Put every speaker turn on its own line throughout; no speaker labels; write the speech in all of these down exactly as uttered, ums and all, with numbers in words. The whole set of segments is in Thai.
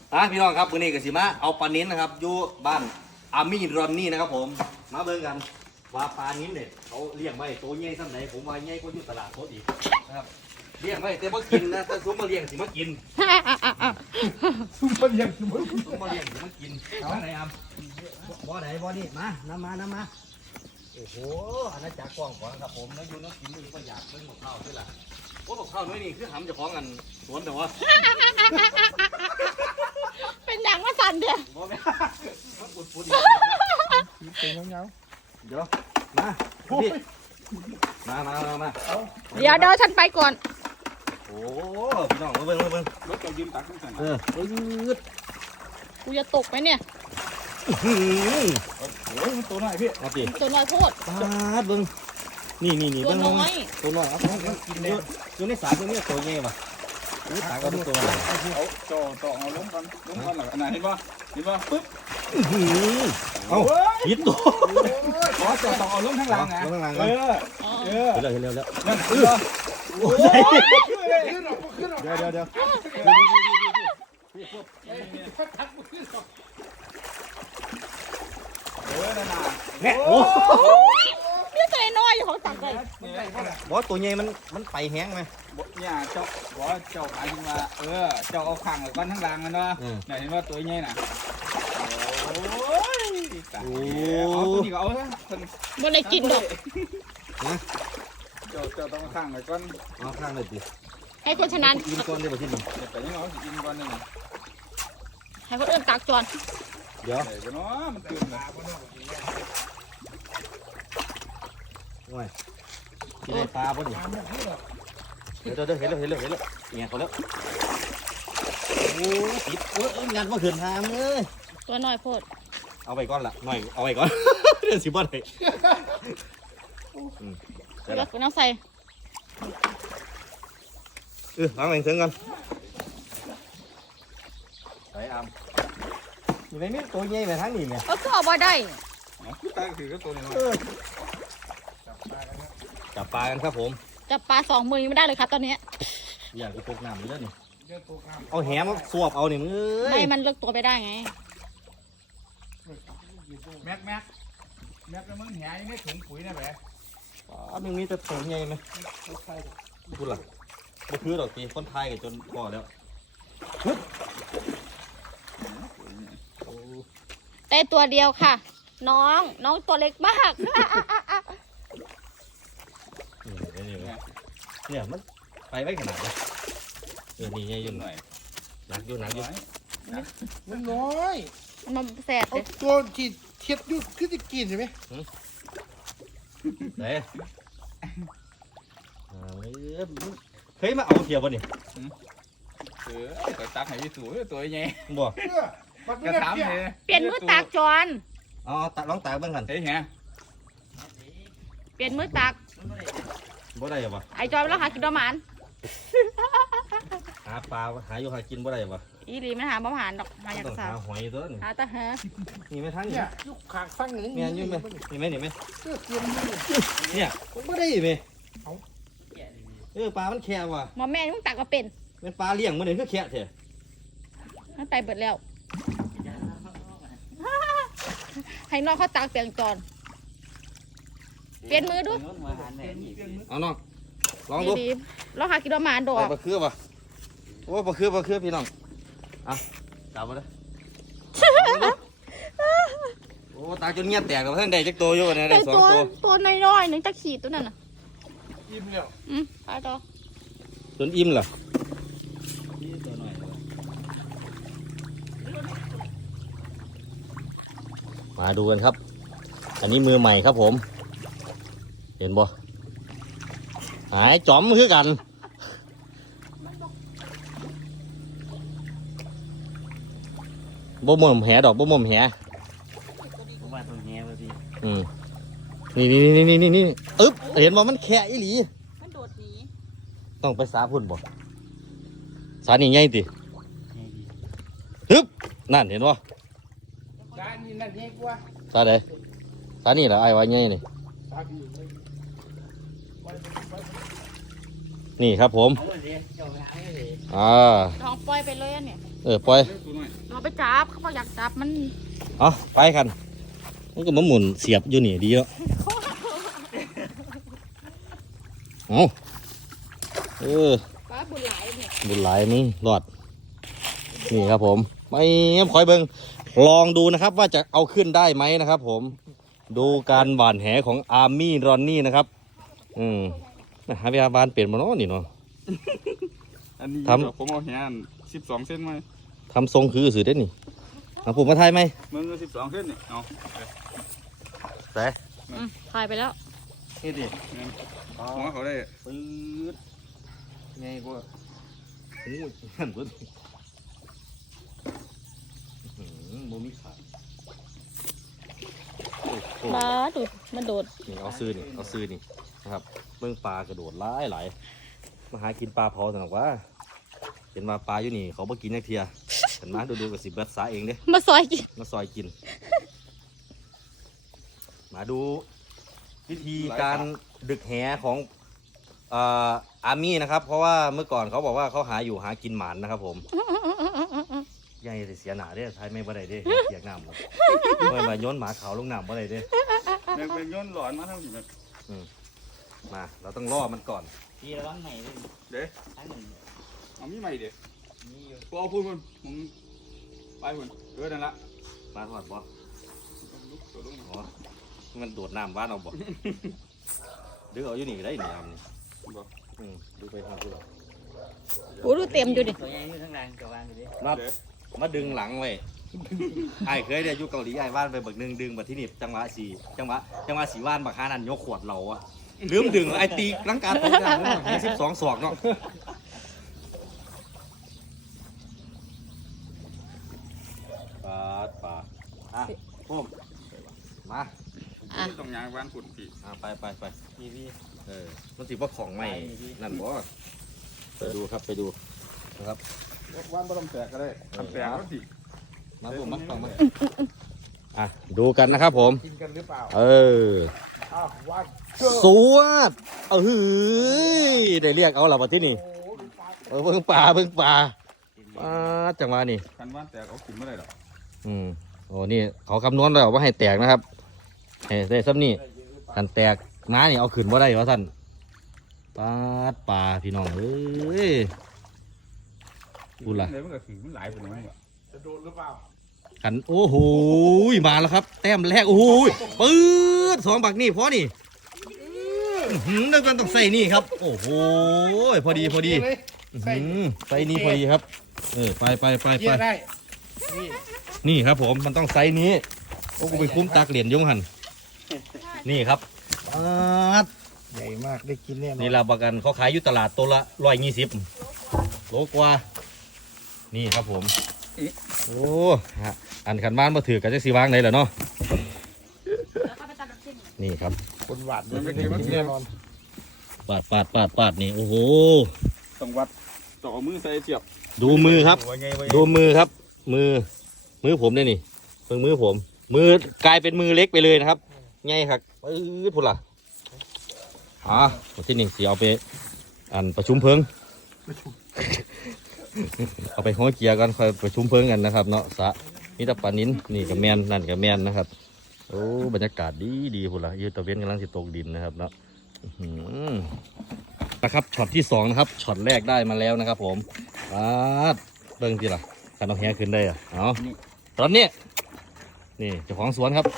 อ่ะพี่น้องครับวันนี้กับสิมาเอาปลานิ้นนะครับอยู่บ้านอามี่รอนนี่นะครับผมมาเบิ่งกันว่าปลานิ้นเนี่ยเขาเลี้ยงไว้ตัวใหญ่สักไหนผมว่าใหญ่กว่าอยู่ตลาดสดอีกนะครับเลี้ยงไว้แต่บ่กินนะถ้าซุปมาเลี้ยงสิมากิน
ซุปเปอร์เลี้ยงซุปเปอร์
ซุปมาเลี้ยงสิมากินมาไหนอ่ะบ่ไหนบ่นี่มาน้ำมาน้ำมาโอ้โหอันนั้นจากกว้างขวางครับผมแล้วอยู่น้ำกินอยู่ก็อยากเบิ่งหมกข้าวด้วยล่ะโอ้หมกข้าวน้อยนี่คือหำจะคล้องกันสวนแต่ว่า
เป็นอย่างว่าสั่นเดียว
บ่แม่มันปวดปวดอีก
เป็นเงา
เดี๋ยวมาพี่มามามามา
เดี๋ยวเดี๋ยวฉันไปก่อน
โอ้พี่น้องมาเบิ่งมาเบิ่ง
รถจะยืมตักขึ้นกัน
เออปื๊ด
กูจะตกไหมเนี่ย
หืม
โอ้ยมันตัวหน่อยพี่
เอาสิ
ตัวน้อยโพด
ปาดเบิ่งนี่นี่นี่
ตัว
เบิ่ง
น้อย
ตัวน้อยเอากินเลยอยู่ในสารตัวนี้ตัวใหญ่ป่ะอู้ตาก็เป็นตัวน้อย
เอาจ่อต่อเอาล้มกันล้มกันหลังไหนเห็นป่ะเห็นป่ะปึ๊บ
หืมเอายิดตัว
ขอจ่อต่อเอาล้มข้างหลังนะ
ข้างหลัง
เอ
กัน
อเออ
เห็นแล้วเห็นแล้วแล้ว
นั่นเออ
โอ้ย
ขึ้นหรอกขึ้นหรอก
เดี๋ยวเดี๋ยวเดี๋ยว
เออนั่นน่ะ
แม่โอ้
เนี่ยตัวน้อยอยู่ของตักเลย
บอสตัวใหญ่มันมันไปแห้งไหม
เนี่ยเจ้าบอกเจ้าหมายถึงว่าเออเจ้าเอาข้างไว้ก้อนข้างหลังมันว่าไหนเห็นว่าตัวใหญ่น่ะโอ้ยตายเอาตัวนี้ก็เอาซะคน
บ่ได้กินดอก
เจ้าเจ้าต้องข้างไว้ก่อน
เอาข้างเลยดิ
ให้คนชนะ
กินก้อนได้ป่ะที่นี่
เดี๋ยวไปยังเอากินก่อนนึง
ให้คนอื่นตักจอน
เดี๋ยว
เดี๋ยวก็เนาะมันตื่นเลย
โอ้ยกินได้ปลาป่ะดิเดี๋ยวเดี๋ยวเห็นแล้วเห็นแล้วเห็นแล้วเนี่ยเขาแล้วโอ้ติดเอ้ยงานมาเขินทางเลย
ตัวน้อยโพด
เอาไปก่อนละหน่อยเอาไปก่อน เดี๋ยวสิบ่ได้อืม
เดี๋ยวกูน้ำใส่
เออล้างแรงเถิงกันไปอามอยู่ในนี้ตัวใหญ่ไปทางนี้เนี่ย
เออก็เอาบ่ได้
ตาถือก็ตัวนี้
จับปลากันครับผม
จับปลาสองมือยังไม่ได้เลยครับตอนนี้
อยากจะตกน้ำอยู่แล้วนี่เอาแหมาสวบเอาเนี่ยมึงเอ้
ไม่
ย
มันเลิกตัวไปได้ไง
แม็กแม็กแม็กแล้วมึงหายไม่ถุงปุ๋ยนะแหละ
ปลามึงมีแต่ตัวใหญ่ไหมพูดหลักไม่คือดอกตีคนไทยกันจนพอแล้ว
ได้ตัวเดียวค่ะ น้องน้องตัวเล็กมาก
นี่นี่นี่เนี่ยมันไปไว้ขนาดนี้เออนี่ใหญ่อยุ่หน่อยหนักอยู่หนักอยู่
มันน้อย
มันแสบ
เอา
เลย
ตัวที่เทียบอยู่คือจะกินใช่ไหม
เด้เออเคยมาเอาเทียบบ่นี่
เออตัวตักให้พี่สูตัวใหญ่
บ่
เพื่อมัน
ก
ไม่
ระ
ได้
ถาม
เทียบ
เลย
เปลี่ยนมือตักจอน
เอาตัดลองตากเบิ่งกัน
เฮ้ยไง
เปลี่ยนมือตัก
บ่ได้บ่
ไอจอนแล้วหากินประมาณ
หาปลาหาอยู่หากินบ่ได้บ่
อีหลีมันหาประมาณดอกหาอย่าง
ต้อง
สา
หาว หอยตัวนี่
หาตะเฮะ
นี่ไหม่ทั้ง
เนี่
นี่
ยยุคขากฟังอย่างนี้
แม่นอยู่ไหมนี่ไหมนี่ไหม
เสื้อเกียมนี่
เนี่ยมันบ่ได้ไหมเออปลามันแค่ว่ะ
หมอแม่มึงตักก็เป็น
เป็นปลาเลี้ยงมันนี่คือแค่เถอะ
มันไปเบิดแล้ว ให้น้องเขาตักเปลี่ยนจอนเปลี่ยนมือดู
เอาน้องลองดู
ดีๆเราหากินประมาณดอ
ไป
ก
ปลาคือป่ะโอ้ปลาคือปลาคือพี่น้องอ่ะจับมาเลยโอ้ตาจนเงี้ยแตกแล้วท่านได้จักตัวอยู่เนี่ยได้
แต่
สอง
ตัว
ตัว
ตัวน้อยๆหนึ่งจะขีดตัวนั่นน่ะ
อิ่มแล้ว
อืมไปต่อ
จนอิ่มเหรอมาดูกันครับ อันนี้มือใหม่ครับผม เห็นบ่หายจอมคือกันบ่หม่อมแหดอกบ่หม่อมแหอืมนี่นี่นี่นี่นี่นี่อึ๊บเห็นบ่มันแค่อีหลี
มันโดดหนี
ต้องไปสาพุ่นบ่สานี่ใหญ่ติฮึบนั่นเห็นบ่
ร้านนี้นั่นใหญ่กว่า
สาใดสานี่เหรอไอ้ว่าใหญ่นี่
ตาพี่
นี่ครับผมอ่า
ลองปล่อยไปเลยอันเนี่ย
เออปล่อย
ตัวหน่อย
เราไปจับเขาบอกอยากจับมัน
เอาไปกันมันก็มาหมุนเสียบอยู่นี่ดีแล้วเอาเออ
ป้าบุญหลายเนี่ย
บุญหลายมึงรอดนี่ครับผมไม่คอยเบิงลองดูนะครับว่าจะเอาขึ้นได้ไหมนะครับ ผมดูการหว่านแหของอาร์มี่รอนนี่นะครับอืมหาวิทยาบาลเปลี่ยนมาเนาะนี่เนาะ
อันนี้
ทำ
เดี๋ยวผมเอาแหนสิบสองเส้นมา
ทำทรงคือสื่อได้นี่เอาผมมาไทยไหม
มึงสิบสองเส้นนี่เอา
แต่
อืมถ่ายไปแล้ว
นี่ดิ
หัวเขาได้
ปื๊ดไงกว่าโอ้ยหันปื๊ดโมมีขาโอ้โห
ป้าดูมันโดด
นี่เอาซื้อนี่เอาซื้อนี่นะครับเบื้องปลากระโดดหลายหลายมาหากินปลาเผาสนักว่าเห็นว่าปลาอยู่นี่เขาบ่กินนักเทียเห็นไหมดูดูกับสิเบิร์ดสาเองเด้
มาซอยกิน
มาซอยกิน มาดูวิธีการดึกแหของเอ่ออาร์มี่นะครับ เพราะว่าเมื่อก่อนเขาบอกว่าเขาหาอยู่หากินหมานนะครับผมใหญ่เสียหนาเด้ไทยไม่บ่ได้เด้เสียงน้ำหมดเมื่อมาโย้นหมาขาวลงน้ำบ่ได้เด้
แม่งเป็นย้อนหลอนมาทั้งสิแบบ
มาเราต้องล่อมันก่อน
พี่ระวังใหม่เลย
เด้
ทั้งหนึ่ง
เอามีใหม่เด้
นี่อยู่
กูเอาพูดมึงมึงไปมึงเออนั่นละ
ปลาทอดบ่
ลุกตัวลุก
อ๋อมันโดดน้ำบ้านเอาบ่ดึกเอาอยู่นี่ก็ได้นี่น้ำนี่
บอก
อืมดูไปทางที่เรา
โอ้ดูเต็มอยู่ดิ
ตัวใหญ่อยู่ข้างล่างกับวางอยู่ดิ
มา
เด้
มาดึงหลังไว้ไอ้เคยเนี่ยอยู่เกาหลีไอ้ว่านไปบักหนึงดึงบักที่นี่จังหวะสีจังหวะจังหวะสีว่านบักฮานันยกขวดเราอะลืมดึงไอ้ตีร่างกายตกน้ำให้สิบสองศอกเนาะปลาปลาอ่ะพุ่มมา
อ่ะ
ต้องยางบ้านฝุ่นพี่
อ่ะไปไปไป
พี่พี่
เออมันสิว่าของใหม่นั่นบ่ไปดูครับไปดูนะครับ
ว่านบ่ต้องแตกก็ได้
ทำแปลงก็สิ
มาผมมาฟังมาอ่ะดูกันนะครับผม
กินกันหรือเปล่า
เออ
อ้าวว่าน
สวดเออหือได้เรียกเอาเหรอวะที่นี่
โอ้โหดูปลา
เออเพิ่งป่าเพิ่งป่าป่าจังหวะนี่
คันว่านแตกเอาขึ้นไม่ได้หรอก
อืมโอ้นี่เขาคำนวณแล้วว่าให้แตกนะครับให้ได้ซ้ำนี่กันแตกน้านี่เอาขึ้นว่าได้วะท่านปาดป่าพี่น้องเอ้ย พูดล่ะ
เดี๋ยวมันก็ขึ้นมันหลายเป็นยังไงวะ
จะโดนหรือเปล่า
กันโอ้โหมาแล้วครับ แต้มแรกโอ้โหปื๊ดสองบักนี่พอนี่อื้อหืมต้องต้องใส่นี่ครับ โอ้โหพอดีพอดี
เลย
อื้อหือใส่นี่พอดีครับเออไปไปไป
เกี่
ไป
ยได้นี่
นี่ครับผมมันต้องไซส์นี้โอ้กูไปคุ้มตักเหรียญยงหันนี่ครับปาด
ใหญ่มากได้กินแน่นอน
นี่เราประกันเขาขายอยู่ตลาดตัวละร้อยยี่สิบโลกว่านี่ครับผมโอ้ฮะอันขันบ้านมาถือกันจะสีวางไหนเหรอเนาะ
แล้วก็ไปตัดน้ำจิ้ม
นี่ครับ
คนหวานมันไม่ได้กินแน่นอน
ปาดปาดปาดปาดนี่โอ้โห
ต้องวัดต้องเอามือใส่เสียบ
ดูมือครับ
ว่าไงว่าไง
ดูมือครับ มือมือผมเนี่ยนี่เพิ่งมือผม มือกลายเป็นมือเล็กไปเลยนะครับไงครับปื๊ดพุ่นล่ะอ่าที่นี่สีเอาไปอันประชุมเพิง เอาไปห้อยเกียร์กันค่อยประชุมเพิงกันนะครับเนาะสะนี่ตะปานินนี่กับแมนนั่นกับแมนนะครับโอ้บรรยากาศดีดีพุ่นล่ะยืดตะเวนกำลังสิตกดินนะครับเนาะอื้อหือนะครับช็อตที่สองนะครับช็อตแรกได้มาแล้วนะครับผมปาดเบิ่งทีละการเอาแหขึ้นได้อะเอาตอนนี้นี่เจ้าของสวนครับ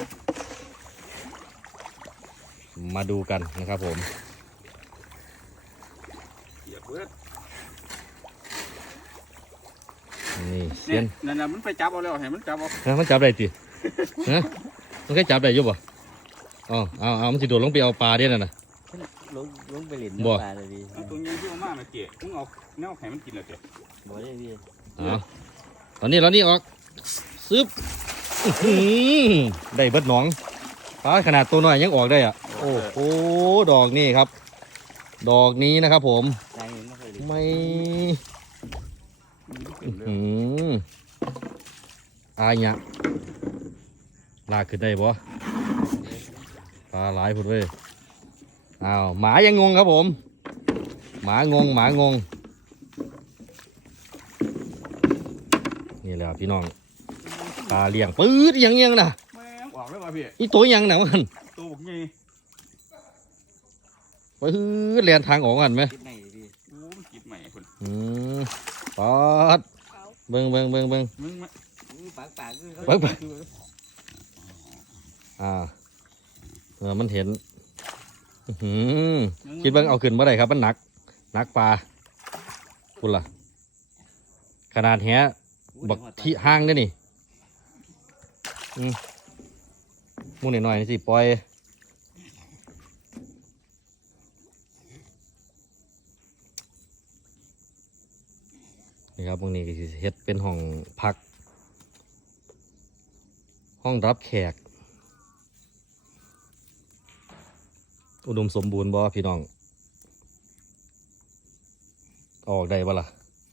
มาดูกันนะครับผม
เสียบเบิด
นี่เสี
เนี่ย
ยน
นั่นน่ะมันไปจับเอาแล้วให้มันจับเอา
ฮะมันจับได้ติฮะมันแค่จับได้อยุบบ่อ๋อเอาเอามันสิโดดลงไปเอาปลาเด้นั่นน่ะ
ลงลงไปเล่น
บ่
น้ำปลาเลยพี่
เอาตัวใหญ่ที่เอามาน่ะเจ๊มึงเอาแนวไข่มันกินแล้วเจ๊
บ่ได้พี่
เอาตอนนี้เรานี่ออกซึบอื้อหือได้เบิดหนองปลาขนาดตัวน้อยยังออกได้อ่ะโอ้โหดอกนี่ครับ ดอกนี้นะครับผม
นายเห็นไม่เคยเล่น
ไม่
ขึ้นเลย
อืมอายเนี่ยลากขึ้นได้บ่ปลาหลายพุ่นเว้ยอ้าวหมายังงงครับผม หมางงหมางงนี่แหละพี่พี่น้องปลาเลี้ยงปื๊ดยังยังนะ
แม่งออกเลยว่ะพี่
อีตัวยังหนังมัน
ตัวบุกยี่
ปื๊ดเลียนทางออกกันไหม
คิดไหนพี่
โอ้มันกินใหม่คน
อืมปอดเบิ่งเบิ่งเบิ่งเบิ่ง
มึงมา
ปากปากคือเขา
เบิ่งเบิ่งอ่าเออมันเห็นอื้อหือคิดเบิ่งเอาขึ้นเมื่อไรครับมันหนักหนักปลาคุณล่ะขนาดแฮะบักที่ห้างเด้อนี่อืมมูนหน่อยๆนี่สิปล่อยนี่ครับตรงนี้ก็สิเฮ็ดเป็นห้องพัก ห้องรับแขก อุดมสมบูรณ์บ่พี่น้อง ออกได้บ่ล่ะ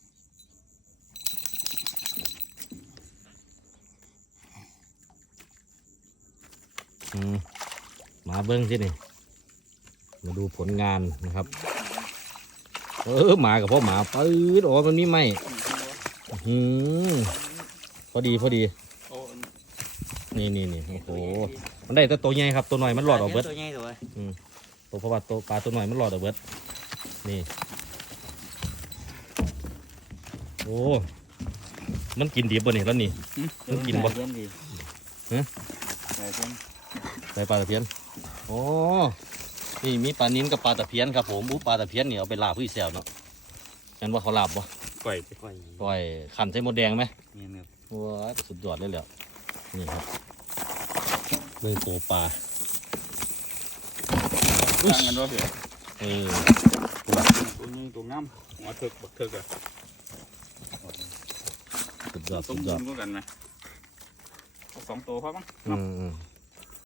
อืมมาเบิ้งสินี่มาดูผลงานนะครับ เออหมากับพ่อหมาปื๊ดอ๋อมันมีไหมอืมพอดีพอดี
โอ้
นี่นี่นี่โอ้โหมันได้แต่ตัวใหญ่ครับตัวหน่อยมันหลอดออกเบิด
ตัวใหญ่ตัว
ตัวเพราะว่าตัวปลาตัวหน่อยมันหลอดออกเบิดนี่โอ้มันกินดีบ่นี่แล้วนี่ มันกินบ่
เย็นดี
ฮะ
แต่เย็น
ใส่ปลาตะเพียนโอ้นี่มีปลานิ้นกับปลาตะเพียนครับผมอู้ปลาตะเพียนนี่เอาไปลาบพี่แซวเนาะงั้นว่าเขาลาบบ่
ปล่อยไป
ปล่อย
ปล่อยขันใส่หมดแดงไหม
เมียนครับ
ว้าสุดยอดเลยแหละนี่ครับเบิ่งตัวปลา
ตั้งกันด้วยพี่
เออ
ตัวนี้ตัวงามหัวเถิกบักเถิกอะ
สุดยอด
ต้
สุ
ม
ดย
ยิ
อด
งก็กันไหมเอาสองตัวพอมั้ง
อืมอืม